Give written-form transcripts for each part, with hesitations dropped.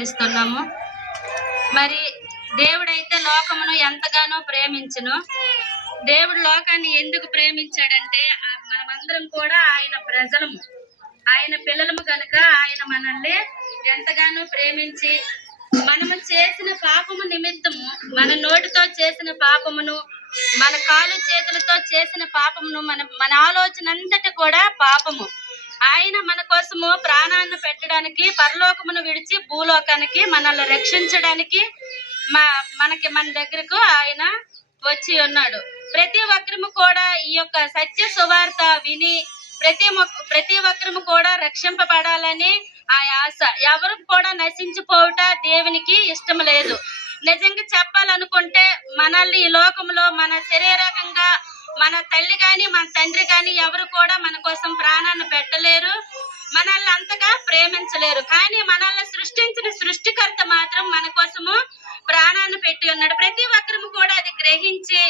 చెల్లిస్తున్నాము. మరి దేవుడైతే లోకమును ఎంతగానో ప్రేమించును. దేవుడు లోకాన్ని ఎందుకు ప్రేమించాడంటే మనమందరం కూడా ఆయన ప్రజలము, ఆయన పిల్లలము కనుక ఆయన మనల్ని ఎంతగానో ప్రేమించి మనము చేసిన పాపము నిమిత్తము, మన నోటితో చేసిన పాపమును, మన కాలు చేతులతో చేసిన పాపమును, మన ఆలోచన అంతటి కూడా పాపము. ఆయన మన కోసము ప్రాణాన్ని పెట్టడానికి పరలోకమును విడిచి భూలోకానికి మనల్ని రక్షించడానికి మన దగ్గరకు ఆయన వచ్చి ఉన్నాడు. ప్రతి ఒక్కరము కూడా ఈ యొక్క సత్య సువార్త విని ప్రతి ఒక్కరము కూడా రక్షింపబడాలని ఆ ఆశ. ఎవరు కూడా నశించిపోవుట దేవునికి ఇష్టం లేదు. నిజంగా చెప్పాలనుకుంటే మనల్ని ఈ లోకంలో మన శరీరకంగా మన తల్లి కానీ మన తండ్రి కానీ ఎవరు కూడా మన కోసం ప్రాణాన్ని పెట్టలేరు, మనల్ని అంతగా ప్రేమించలేరు. కానీ మనల్ని సృష్టించిన సృష్టికర్త మాత్రం మన కోసము ప్రాణాన్ని పెట్టి ఉన్నాడు. ప్రతి ఒక్కరు కూడా అది గ్రహించి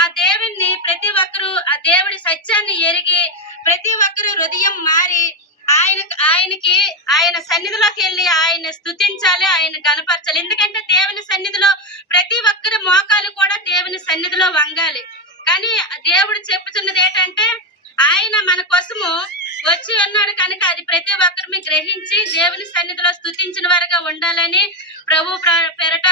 ఆ దేవుణ్ణి, ప్రతి ఒక్కరు ఆ దేవుడి సత్యాన్ని ఎరిగి ప్రతి ఒక్కరు హృదయం మారి ఆయన సన్నిధిలోకి వెళ్ళి ఆయన స్తుతించాలి, ఆయన గణపరచాలి. ఎందుకంటే దేవుని సన్నిధిలో ప్రతి ఒక్కరి మోకాలు కూడా దేవుని సన్నిధిలో వంగాలి. కానీ దేవుడు చెప్పుతున్నది ఏంటంటే ఆయన మన కోసము వచ్చి ఉన్నాడు కనుక అది ప్రతి ఒక్కరిని గ్రహించి దేవుని సన్నిధిలో స్తుతించిన వారుగా ఉండాలని ప్రభు పేరట